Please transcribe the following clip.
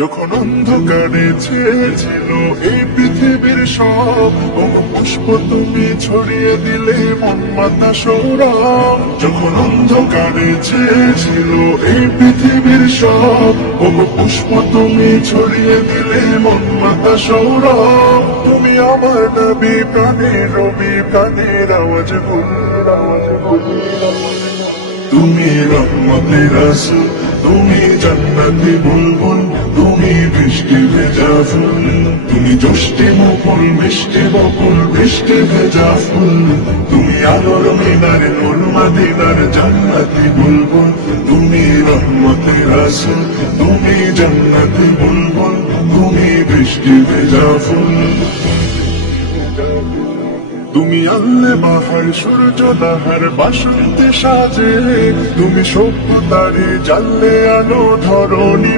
যখন অন্ধকারে ছেয়েছিল এই পৃথিবীর সব পুষ্প তুমি ছড়িয়ে দিলে মন মাতা সৌরভ। যখন অন্ধকারে ছেয়েছিল এই পৃথিবীর সব পুষ্প তুমি ছড়িয়ে দিলে মন মাতা সৌরভ। তুমি আমার নবী প্রাণের রবি প্রাণের আওয়াজ তুমি রহমতের রাসূল, তুমি জান্নাতি বুলবুল, তুমি বৃষ্টি ভেজা ফুল, তুমি জষ্টি মুকুল মিষ্টি বকুল বৃষ্টি ভেজা ফুল, তুমি আলোর মিনার নূর মদিনার জান্নাতি বুলবুল, তুমি রহমতের রাসূল, তুমি জান্নাতি বুলবুল, তুমি বৃষ্টি ভেজা ফুল। তুমি আল্লে বাহার সূর্য নাহার বাসন্তী সাজে, তুমি সভ্যতারে জানলে আলো ধরণী।